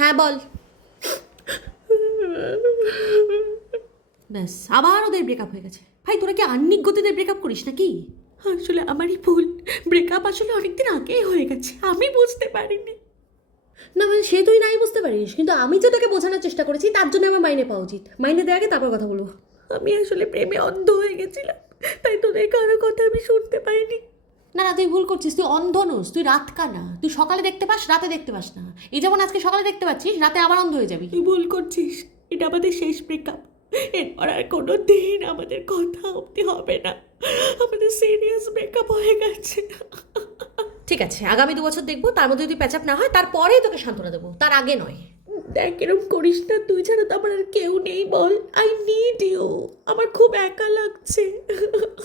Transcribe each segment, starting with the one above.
হ্যাঁ বল। ব্যাস আবার ওদের ব্রেকআপ হয়ে গেছে। ভাই তোরা কি আন্নিক গতিতে ব্রেকআপ করিস নাকি? আসলে আমারই ভুল, ব্রেকআপ আসলে অনেকদিন আগেই হয়ে গেছে, আমি বুঝতে পারিনি। না মানে সে তুই নাই বুঝতে পারিস, কিন্তু আমি যে তোকে বোঝানোর চেষ্টা করেছি তার জন্য আমার মাইনে পাওয়া উচিত। মাইনে দেওয়ার আগে তারপর কথা বলবো। আমি আসলে প্রেমে অন্ধ হয়ে গেছিলাম, তাই তোদের কারো কথা আমি শুনতে পাইনি। না না তুই ভুল করছিস, তুই অন্ধ নোস, তুই রাত কানা। তুই সকালে দেখতে পাস, রাতে দেখতে পাস না। এই যেমন আজকে সকালে দেখতে পাচ্ছিস, রাতে আবার অন্ধ হয়ে যাবি। তুই ভুল করছিস, এটা আমাদের শেষ ব্রেকআপ। এরপর আর কোনো দিন আমাদের কথা অবধি হবে না। আমাদের সিরিয়াস ব্রেকআপ হয়ে গেছে। ঠিক আছে, আগামী 2 বছর দেখবো, তার মধ্যে যদি প্যাচআপ না হয় তারপরেই তোকে সান্ত্বনা দেবো, তার আগে নয়। দেখ এরকম করিস না, তুই ছাড়া তো আমার আর কেউ নেই, বল। আই নিড ইউ, আমার খুব একা লাগছে।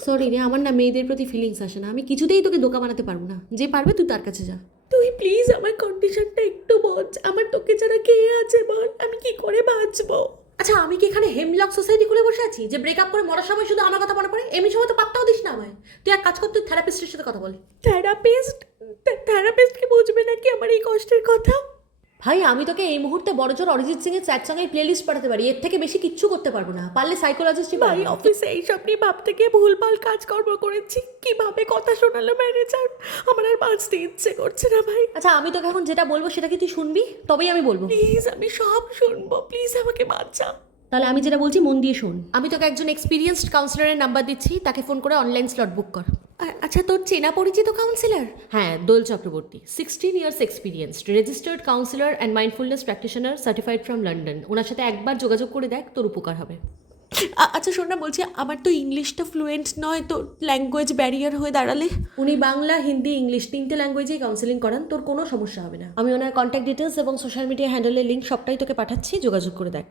সরি রে, আমার না মেয়েদের প্রতি ফিলিংস আসে না। আমি কিছুতেই তোকে দোকা বানাতে পারবো না, যে পারবে তুই তার কাছে যা। তুই প্লিজ আমার কন্ডিশনটা একটু বোঝ, আমার তোকে ছাড়া কে আছে বল, আমি কি করে বাঁচবো? আচ্ছা আমি কি এখানে হেমলক সোসাইটি খুলে বসে আছি যে ব্রেকআপ করে মরার সময় শুধু আমার কথা মনে পড়ে? এমনি সময় তো পাত্তাও দিস না আমায়। তুই এক কাজ কর, তুই থেরাপিস্টের সাথে কথা বল। থেরাপিস্ট? থেরাপিস্ট কি বুঝবে নাকি আমার এই কষ্টের কথা? ভাই আমি তোকে এই মুহূর্তে বড়জোর অরিজিৎ সিং এর স্যাড সঙ্গের প্লেলিস্ট পাঠাতে পারি, এর থেকে বেশি কিচ্ছু করতে পারবো না। পারলে সাইকোলজিস্টই। ভাই অফিসে এইসব নিয়ে ভাবতে গিয়ে ভুলভাল কাজকর্ম করেছি, কিভাবে কথা শোনালো ম্যানেজার, আমার আর বাঁচতে ইচ্ছে করছে না ভাই। আচ্ছা আমি তোকে এখন যেটা বলবো সেটা কি তুই শুনবি? তবেই আমি বলবো। প্লিজ আমি সব শুনবো, প্লিজ আমাকে বাঁচা। তাহলে আমি যেটা বলছি মন দিয়ে শোন। আমি তোকে একজন এক্সপিরিয়েন্সড কাউন্সিলরের নাম্বার দিচ্ছি, তাকে ফোন করে অনলাইন স্লট বুক কর। আচ্ছা তোর চেনা পরিচিত কাউন্সিলর? হ্যাঁ, Dol Chakraborty, 16 years experienced, registered counsellor and mindfulness practitioner, certified from London. ওনার সাথে একবার যোগাযোগ করে দেখ, তোর উপকার হবে। আচ্ছা শোন না, বলছি আমার তো ইংলিশটা ফ্লুয়েন্ট নয়, তো ল্যাঙ্গুয়েজ ব্যারিয়ার হয়ে দাঁড়ালে? উনি বাংলা, হিন্দি, ইংলিশ 3টে ল্যাঙ্গুয়েজেই কাউন্সিলিং করান, তোর কোনো সমস্যা হবে না। আমি ওনার কন্ট্যাক্ট ডিটেলস এবং সোশ্যাল মিডিয়া হ্যান্ডেলের লিঙ্ক সবটাই তোকে পাঠাচ্ছি, যোগাযোগ করে দেখ।